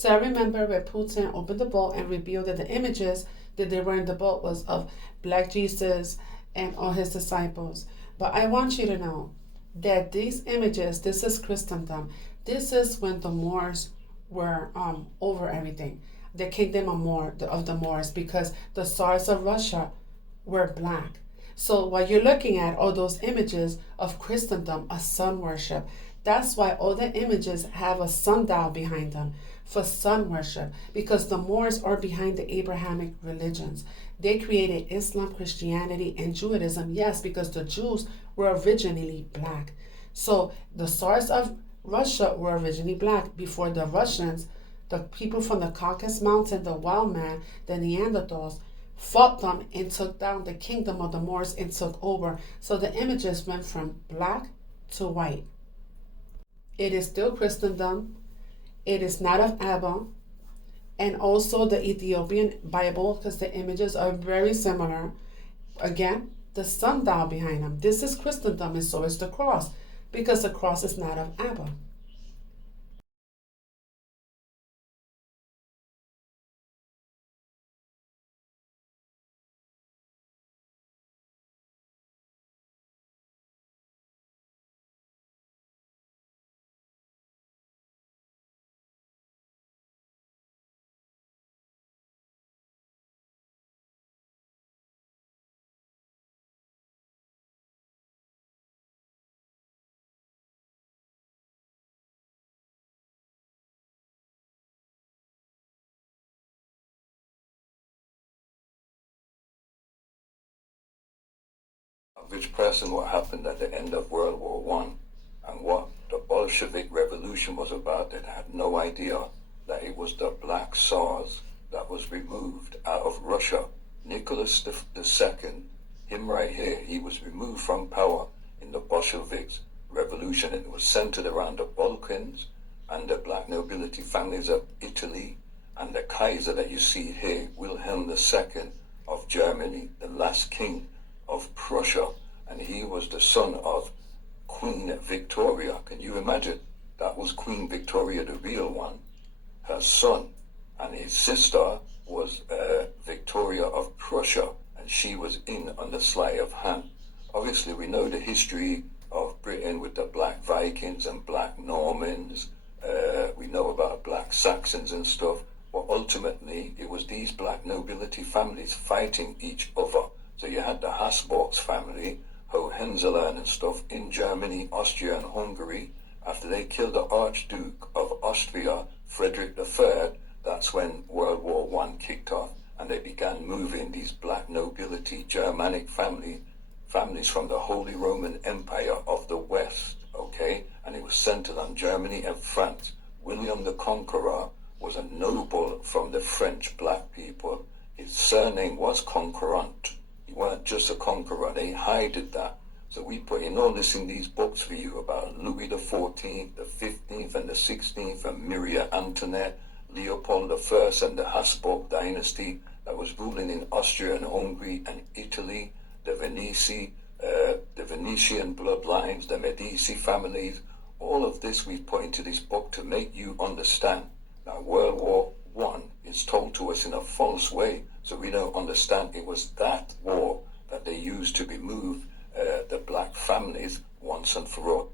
So I remember when Putin opened the book and revealed that the images that they were in the book was of Black Jesus and all his disciples. But I want you to know that these images, this is Christendom. This is when the Moors were over everything. The kingdom of the Moors, because the Tsars of Russia were black. So what you're looking at are those images of Christendom, a sun worship. That's why all the images have a sundial behind them for sun worship, because the Moors are behind the Abrahamic religions. They created Islam, Christianity, and Judaism, yes, because the Jews were originally black. So the Tsars of Russia were originally black before the Russians, the people from the Caucasus Mountain, the wild man, the Neanderthals, fought them and took down the kingdom of the Moors and took over. So the images went from black to white. It is still Christendom. It is not of Abba. And also the Ethiopian Bible, because the images are very similar. Again, the sundial behind them. This is Christendom, and so is the cross, because the cross is not of Abba. Which person what happened at the end of World War One and what the Bolshevik Revolution was about, that had no idea that it was the Black Tsars that was removed out of Russia. Nicholas II, him right here, he was removed from power in the Bolsheviks revolution, and it was centered around the Balkans and the black nobility families of Italy, and the Kaiser that you see here, Wilhelm II of Germany, the last king of Prussia, and he was the son of Queen Victoria. Can you imagine? That was Queen Victoria, the real one, her son, and his sister was Victoria of Prussia, and she was in on the sleight of hand. Obviously, we know the history of Britain with the Black Vikings and Black Normans. We know about Black Saxons and stuff, but ultimately it was these black nobility families fighting each other. So you had the Habsburg family, Hohenzollern and stuff in Germany, Austria and Hungary. After they killed the Archduke of Austria, Frederick III, that's when World War One kicked off, and they began moving these black nobility Germanic families from the Holy Roman Empire of the West, okay? And it was centered on Germany and France. William the Conqueror was a noble from the French black people. His surname was Conquerant. He weren't just a conqueror, they hided that. So we put in all this in these books for you about Louis the 14th, the 15th and the 16th, and Marie Antoinette, Leopold I and the Habsburg dynasty that was ruling in Austria and Hungary and Italy, the Venetian bloodlines, the Medici families. All of this we put into this book to make you understand. Now World War One is told to us in a false way, so we don't understand it was that war that they used to remove the black families once and for all.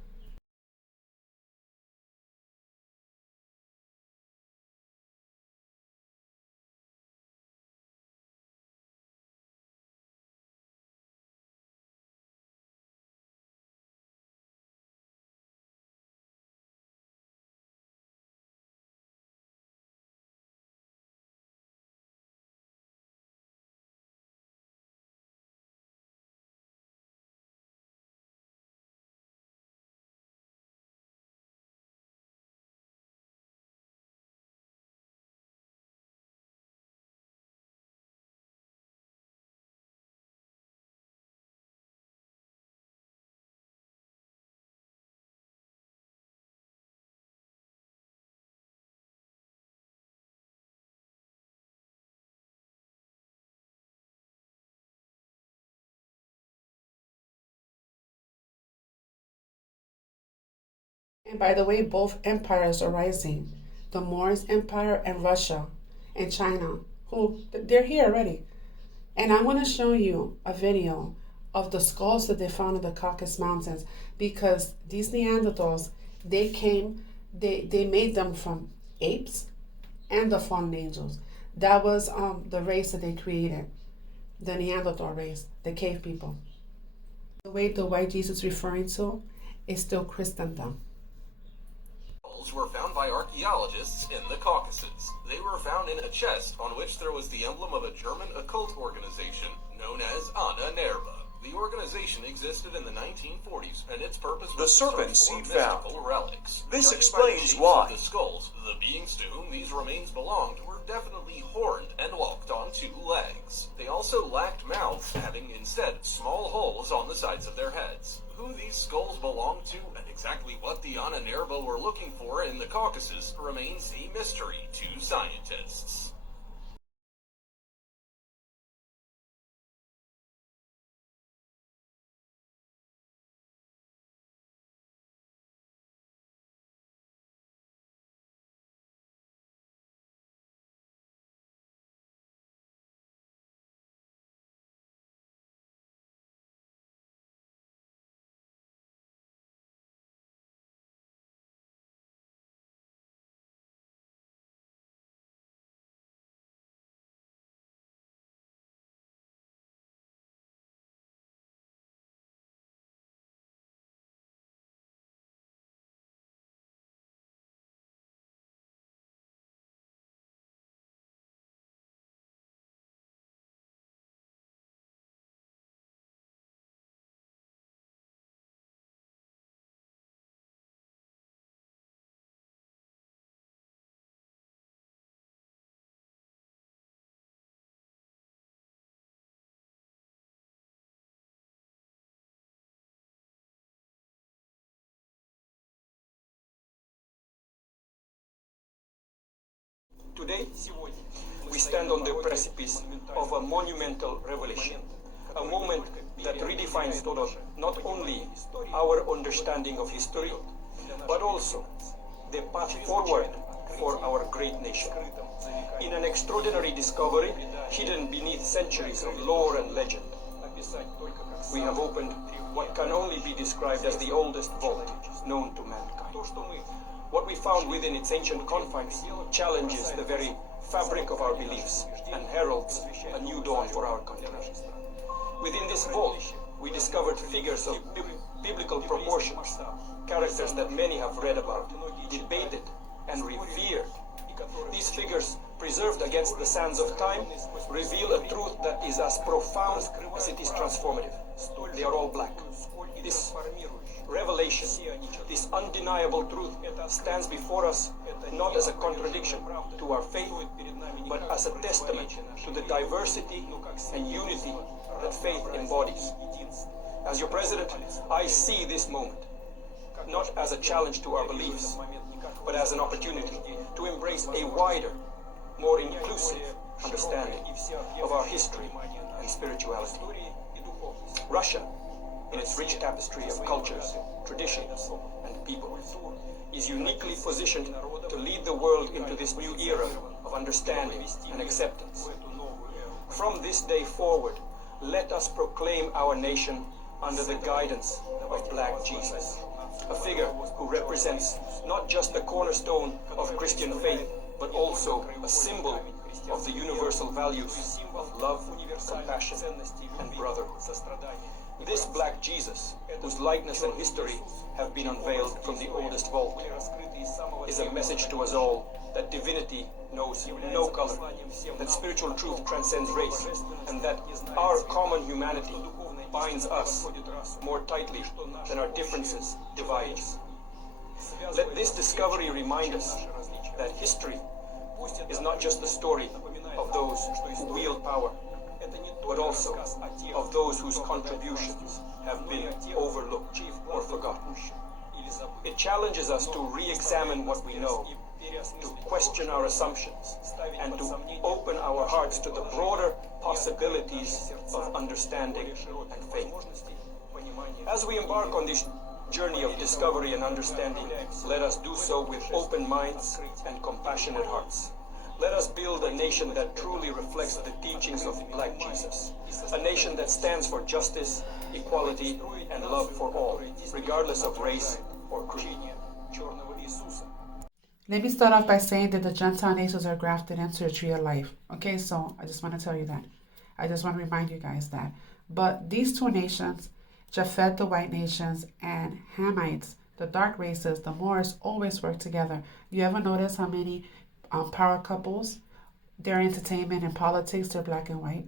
And by the way, both empires are rising. the Moorish Empire and Russia and China, who they're here already. And I want to show you a video of the skulls that they found in the Caucasus Mountains, because these Neanderthals, they made them from apes and the fallen angels. That was the race that they created, the Neanderthal race, the cave people. The way the white Jesus is referring to is still Christendom. Were found by archaeologists in the Caucasus. They were found in a chest on which there was the emblem of a German occult organization known as Anna Nerva. The organization existed in the 1940s, and its purpose was the serpents for he found. mystical relics. This Judging explains by the shapes why. of the skulls, the beings to whom these remains belonged were definitely horned and walked on two legs. They also lacked mouths, having instead small holes on the sides of their heads. Who these skulls belong to and exactly what the Anna Nerva were looking for in the Caucasus remains a mystery to scientists. Today, we stand on the precipice of a monumental revelation, a moment that redefines not only our understanding of history, but also the path forward for our great nation. In an extraordinary discovery hidden beneath centuries of lore and legend, we have opened what can only be described as the oldest vault known to mankind. What we found within its ancient confines challenges the very fabric of our beliefs and heralds a new dawn for our country. Within this vault, we discovered figures of biblical proportions, characters that many have read about, debated, and revered. These figures, preserved against the sands of time, reveal a truth that is as profound as it is transformative. They are all black. This revelation, this undeniable truth, stands before us not as a contradiction to our faith, but as a testament to the diversity and unity that faith embodies. As your president, I see this moment not as a challenge to our beliefs, but as an opportunity to embrace a wider, more inclusive understanding of our history and spirituality. Russia, in its rich tapestry of cultures, traditions, and people, is uniquely positioned to lead the world into this new era of understanding and acceptance. From this day forward, let us proclaim our nation under the guidance of Black Jesus, a figure who represents not just the cornerstone of Christian faith, but also a symbol of the universal values of love, compassion, and brotherhood. This Black Jesus, whose likeness and history have been unveiled from the oldest vault, is a message to us all that divinity knows no color, that spiritual truth transcends race, and that our common humanity binds us more tightly than our differences divide us. Let this discovery remind us that history is not just the story of those who wield power, but also of those whose contributions have been overlooked or forgotten. It challenges us to re-examine what we know, to question our assumptions, and to open our hearts to the broader possibilities of understanding and faith. As we embark on this journey of discovery and understanding, let us do so with open minds and compassionate hearts. Let us build a nation that truly reflects the teachings of Black Jesus, a nation that stands for justice, equality, and love for all, regardless of race or creed. Let me start off by saying that the Gentile nations are grafted into the tree of life. Okay, so I just want to tell you that. I just want to remind you guys that. But these two nations, Japhet, the white nations, and Hamites, the dark races, the Moors, always work together. You ever notice how many power couples, their entertainment and politics, they're black and white?